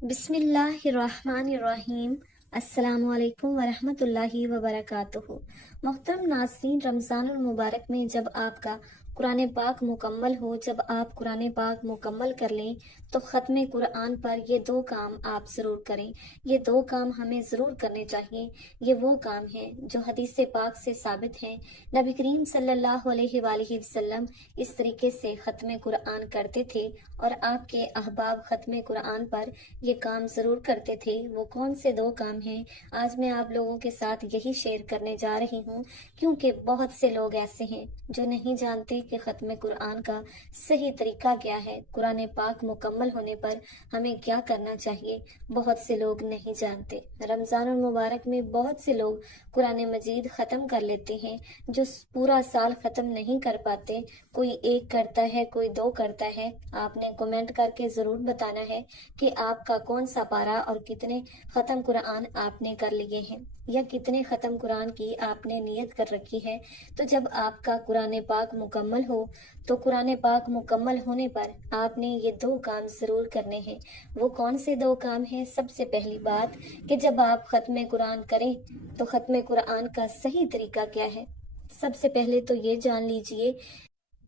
बिस्मिल्लाहिर्रहमानिर्रहीम। अस्सलामु अलैकुम वरहमतुल्लाहि वबरकातुहू। मोहतरम नाज़रीन, रमज़ानुल मुबारक में जब आपका कुरान पाक मुकम्मल हो, जब आप कुरान पाक मुकम्मल कर लें तो ख़त्म कुरान पर ये दो काम आप ज़रूर करें। ये दो काम हमें ज़रूर करने चाहिए। ये वो काम हैं जो हदीस पाक से साबित हैं। नबी करीम सल्लल्लाहु अलैहि वसल्लम इस तरीके से ख़त्म कुरान करते थे और आपके अहबाब ख़त्म कुरान पर ये काम ज़रूर करते थे। वो कौन से दो काम हैं, आज मैं आप लोगों के साथ यही शेयर करने जा रही हूँ, क्योंकि बहुत से लोग ऐसे हैं जो नहीं जानते कि ख़त्म कुरान का सही तरीका क्या है, कुरान पाक मुकम्मल होने पर हमें क्या करना चाहिए। बहुत से लोग नहीं जानते। रमज़ानुल मुबारक में बहुत से लोग कुरान मजीद ख़त्म कर लेते हैं, जो पूरा साल ख़त्म नहीं कर पाते। कोई एक करता है, कोई दो करता है। आपने कमेंट करके ज़रूर बताना है कि आपका कौन सा पारा और कितने ख़त्म कुरान आपने कर लिए हैं, या कितने ख़त्म कुरान की आपने नियत कर रखी है। तो जब आपका कुरान पाक मुकम्मल हो तो कुरान पाक मुकम्मल होने पर आपने ये दो काम ज़रूर करने हैं। वो कौन से दो काम हैं? सबसे पहली बात कि जब आप ख़त्म कुरान करें तो ख़त्म कुरान का सही तरीका क्या है। सबसे पहले तो ये जान लीजिए,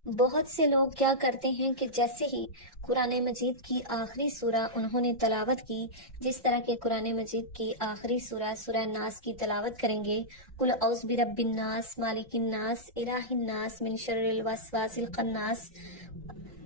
बहुत से लोग क्या करते हैं कि जैसे ही कुरान मजीद की आखिरी सूरा उन्होंने तलावत की, जिस तरह के कुरान मजीद की आखिरी सूरा सूरह नास की तलावत करेंगे, कुल औज़ बिरब्बिन नास मालिकिन नास इलाहिन नास मिन शर्रिल वसवासिल खन्नास,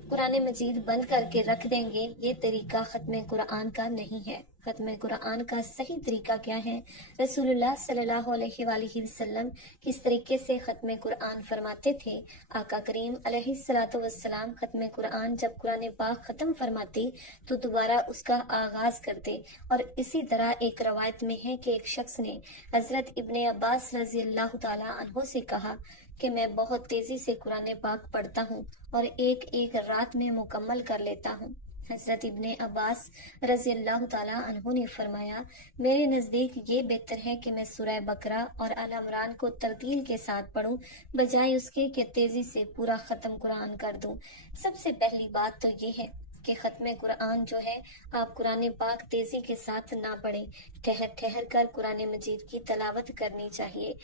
कुरान मजीद बंद करके रख देंगे, ये तरीका ख़त्म कुरान का नहीं है। ख़त्म कुरान का सही तरीका क्या है? रसूलुल्लाह सल्लल्लाहु अलैहि वसल्लम किस तरीके से ख़त्म कुरान फरमाते थे? आका करीम अलैहिस्सलातु वस्सलाम ख़त्म कुरान जब कुरान पाक ख़त्म फरमाते तो दोबारा उसका आगाज़ करते। और इसी तरह एक रवायत में है कि एक शख्स ने हज़रत इब्ने अब्बास रज़ी अल्लाह ताला अन्हो से कहा कि मैं बहुत तेज़ी से कुरान पाक पढ़ता हूँ और एक एक रात में मुकम्मल कर लेता हूँ। हज़रत इब्ने अब्बास रज़ी अल्लाह ताला अन्हु ने फरमाया, मेरे नज़दीक ये बेहतर है कि मैं सूरह बकरा और अल इमरान को तरतील के साथ पढूं, बजाय उसके कि तेज़ी से पूरा ख़त्म कुरान कर दूं। सबसे पहली बात तो ये है कि ख़त्म कुरान जो है, आप कुरान पाक तेज़ी के साथ ना पढ़ें, ठहर ठहर कर कुरान मजीद की तलावत करनी चाहिए।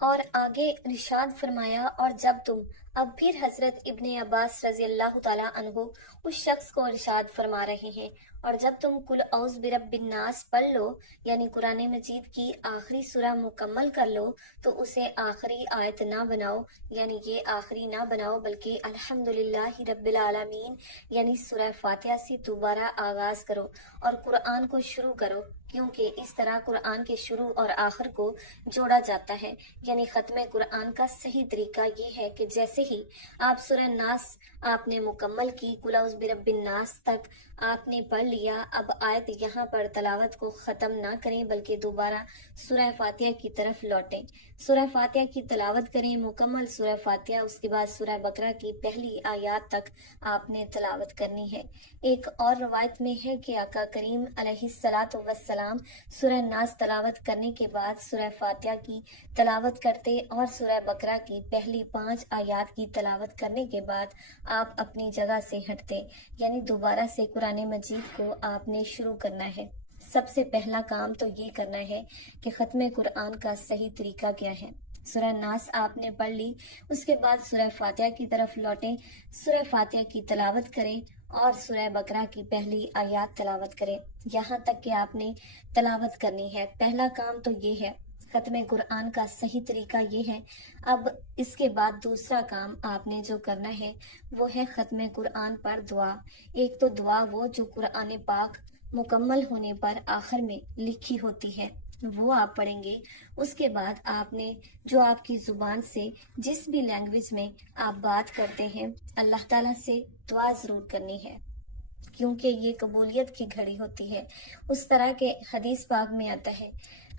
और आगे इरशाद फरमाया, और जब तुम, अब फिर हजरत इब्ने अब्बास रजी अल्लाह ताला अन्हु उस शख्स को इरशाद फरमा रहे हैं, और जब तुम कुल औज़ बिरब्बिन नास पढ़ लो, यानी कुरान मजीद की आखिरी सूरा मुकम्मल कर लो, तो उसे आखिरी आयत ना बनाओ, यानी ये आखिरी ना बनाओ, बल्कि अल्हम्दुलिल्लाहि रब्बिल आलमीन यानी सूरह फातिहा से दोबारा आगाज करो और कुरान को शुरू करो, क्योंकि इस तरह कुरान के शुरू और आखिर को जोड़ा जाता है। यानी ख़त्म कुरान का सही तरीका ये है कि जैसे ही आप सूरह नास आपने मुकम्मल की, कुल औज़ बिरब्बिन नास तक आपने पढ़ लिया, अब आयत यहाँ पर तलावत को ख़त्म ना करें, बल्कि दोबारा सूरह फातिहा की तरफ लौटें, सूरह फातिहा की तलावत करें, मुकम्मल सूरह फातिहा, उसके बाद सूरह बकरा की पहली आयत तक आपने तलावत करनी है। एक और रवायत में है कि आका करीम अलैहिस्सलातु वस्सलाम सूरह नास तलावत करने के बाद सूरह फातिहा की तलावत करते, और सूरह बकरा की पहली 5 आयत की तलावत करने के बाद आप अपनी जगह से हटते, यानी दोबारा से कुरान मजीद को आपने शुरू करना है। सबसे पहला काम तो ये करना है कि ख़त्म कुरान का सही तरीका क्या है। सूरह नास आपने पढ़ ली, उसके बाद सूरह फातिहा की तरफ लौटें, सूरह फातिहा की तलावत करें और सूरह बकरा की पहली आयत तलावत करें, यहाँ तक कि आपने तलावत करनी है। पहला काम तो ये है, ख़त्म कुरान का सही तरीका ये है। अब इसके बाद दूसरा काम आपने जो करना है वो है ख़त्म कुरान पर दुआ। एक तो दुआ वो जो कुरान पाक मुकम्मल होने पर आखिर में लिखी होती है, वो आप पढ़ेंगे। उसके बाद आपने जो आपकी ज़ुबान से जिस भी लैंग्वेज में आप बात करते हैं, अल्लाह ताला से दुआ ज़रूर करनी है, क्योंकि ये कबूलियत की घड़ी होती है। उस तरह के हदीस पाक में आता है,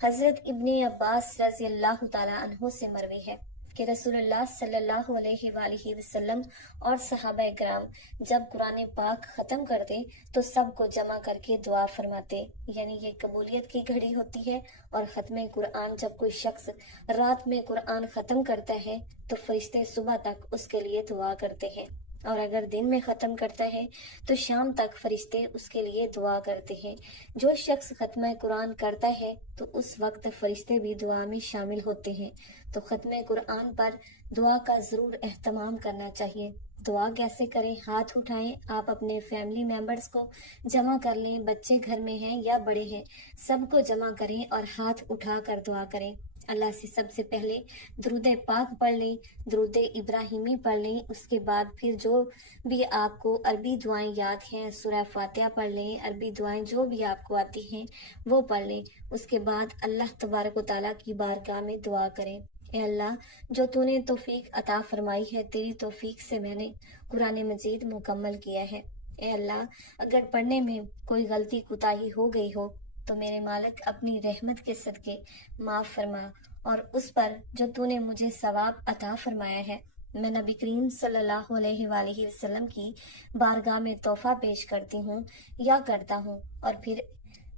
हज़रत इब्ने अब्बास रज़ी अल्लाह ताला अन्हु से मरवी है कि रसूलुल्लाह सल्लल्लाहु अलैहि वसल्लम और सहाबा कराम जब कुरान पाक ख़त्म करते तो सबको जमा करके दुआ फरमाते, यानी ये कबूलियत की घड़ी होती है। और ख़त्म कुरान जब कोई शख्स रात में कुरान ख़त्म करता है तो फरिश्ते सुबह तक उसके लिए दुआ करते हैं। اور اگر دن میں ختم کرتا ہے تو شام تک فرشتے اس کے لیے دعا کرتے ہیں۔ جو شخص ختمہ قرآن کرتا ہے تو اس وقت فرشتے بھی دعا میں شامل ہوتے ہیں۔ تو ختمہ قرآن پر دعا کا ضرور اہتمام کرنا چاہیے۔ دعا کیسے کریں؟ ہاتھ اٹھائیں، آپ اپنے فیملی ممبرز کو جمع کر لیں، بچے گھر میں ہیں یا بڑے ہیں، سب کو جمع کریں اور ہاتھ اٹھا کر دعا کریں۔ اللہ سے سب سے پہلے درود پاک پڑھ لیں، درود ابراہیمی پڑھ لیں، اس کے بعد پھر جو بھی آپ کو عربی دعائیں یاد ہیں سورہ فاتحہ پڑھ لیں، عربی دعائیں جو بھی آپ کو آتی ہیں وہ پڑھ لیں۔ اس کے بعد اللہ تبارک و تعالیٰ کی بارگاہ میں دعا کریں، اے اللہ جو تو نے توفیق عطا فرمائی ہے، تیری توفیق سے میں نے قرآن مجید مکمل کیا ہے۔ اے اللہ اگر پڑھنے میں کوئی غلطی کوتاہی ہو گئی ہو تو میرے مالک اپنی رحمت کے صدقے معاف فرما، اور اس پر جو تو نے مجھے ثواب عطا فرمایا ہے میں نبی کریم صلی اللہ علیہ وآلہ وسلم کی بارگاہ میں تحفہ پیش کرتی ہوں یا کرتا ہوں، اور پھر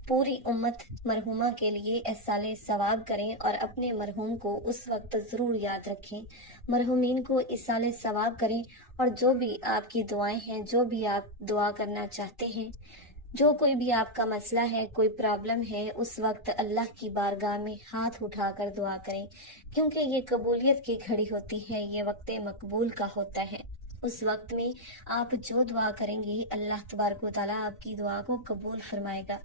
پوری امت مرحومہ کے لیے احصال ثواب کریں اور اپنے مرحوم کو اس وقت ضرور یاد رکھیں، مرحومین کو احصال ثواب کریں، اور جو بھی آپ کی دعائیں ہیں، جو بھی آپ دعا کرنا چاہتے ہیں، جو کوئی بھی آپ کا مسئلہ ہے، کوئی پرابلم ہے، اس وقت اللہ کی بارگاہ میں ہاتھ اٹھا کر دعا کریں، کیونکہ یہ قبولیت کی گھڑی ہوتی ہے، یہ وقت مقبول کا ہوتا ہے۔ اس وقت میں آپ جو دعا کریں گے اللہ تبارک و تعالیٰ آپ کی دعا کو قبول فرمائے گا۔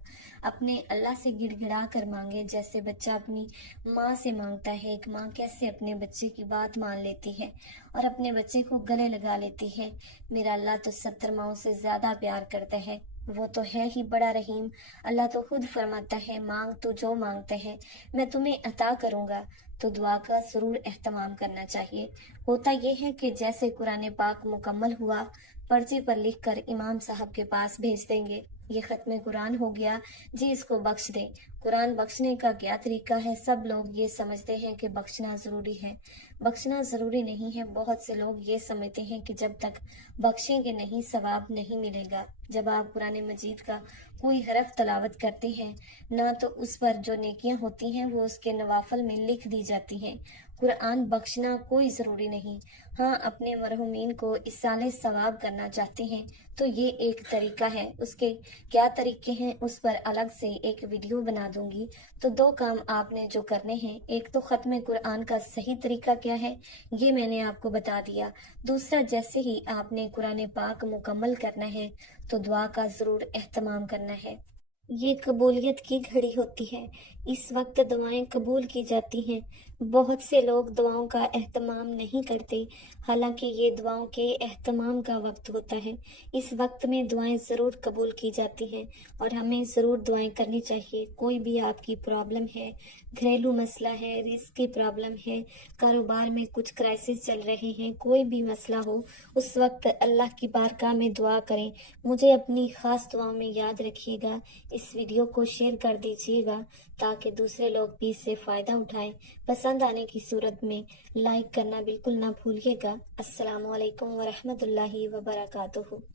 اپنے اللہ سے گڑ گڑا کر مانگے، جیسے بچہ اپنی ماں سے مانگتا ہے۔ ایک ماں کیسے اپنے بچے کی بات مان لیتی ہے اور اپنے بچے کو گلے لگا لیتی ہے۔ میرا اللہ تو 70 ماؤں سے زیادہ پیار کرتا ہے، وہ تو ہے ہی بڑا رحیم۔ اللہ تو خود فرماتا ہے مانگ تو جو مانگتے ہیں میں تمہیں عطا کروں گا۔ تو دعا کا ضرور اہتمام کرنا چاہیے۔ ہوتا یہ ہے کہ جیسے قرآن پاک مکمل ہوا پرچی پر لکھ کر امام صاحب کے پاس بھیج دیں گے، یہ ختم قرآن ہو گیا جی، اس کو بخش دیں۔ قرآن بخشنے کا کیا طریقہ ہے؟ سب لوگ یہ سمجھتے ہیں کہ بخشنا ضروری ہے، بخشنا ضروری نہیں ہے۔ بہت سے لوگ یہ سمجھتے ہیں کہ جب تک بخشیں گے نہیں ثواب نہیں ملے گا۔ جب آپ قرآن مجید کا کوئی حرف تلاوت کرتے ہیں نہ تو اس پر جو نیکیاں ہوتی ہیں وہ اس کے نوافل میں لکھ دی جاتی ہیں۔ قرآن بخشنا کوئی ضروری نہیں، ہاں اپنے مرحومین کو اِحصال ثواب کرنا چاہتے ہیں تو یہ ایک طریقہ ہے۔ اس کے کیا طریقے ہیں اس پر الگ سے ایک ویڈیو بنا دوں گی۔ تو 2 کام آپ نے جو کرنے ہیں، ایک تو ختم قرآن کا صحیح طریقہ کیا ہے یہ میں نے آپ کو بتا دیا، دوسرا جیسے ہی آپ نے قرآن پاک مکمل کرنا ہے تو دعا کا ضرور اہتمام کرنا ہے۔ یہ قبولیت کی گھڑی ہوتی ہے، اس وقت دعائیں قبول کی جاتی ہیں۔ بہت سے لوگ دعاؤں کا اہتمام نہیں کرتے، حالانکہ یہ دعاؤں کے اہتمام کا وقت ہوتا ہے۔ اس وقت میں دعائیں ضرور قبول کی جاتی ہیں اور ہمیں ضرور دعائیں کرنی چاہیے۔ کوئی بھی آپ کی پرابلم ہے، گھریلو مسئلہ ہے، رزق کی پرابلم ہے، کاروبار میں کچھ کرائسس چل رہے ہیں، کوئی بھی مسئلہ ہو، اس وقت اللہ کی بارگاہ میں دعا کریں۔ مجھے اپنی خاص دعاؤں میں یاد رکھیے گا۔ اس ویڈیو کو شیئر کر دیجیے گا تاکہ دوسرے لوگ بھی اس سے فائدہ اٹھائیں۔ پسند آنے کی صورت میں لائک کرنا بالکل نہ بھولیے گا۔ السلام علیکم ورحمۃ اللہ وبرکاتہ۔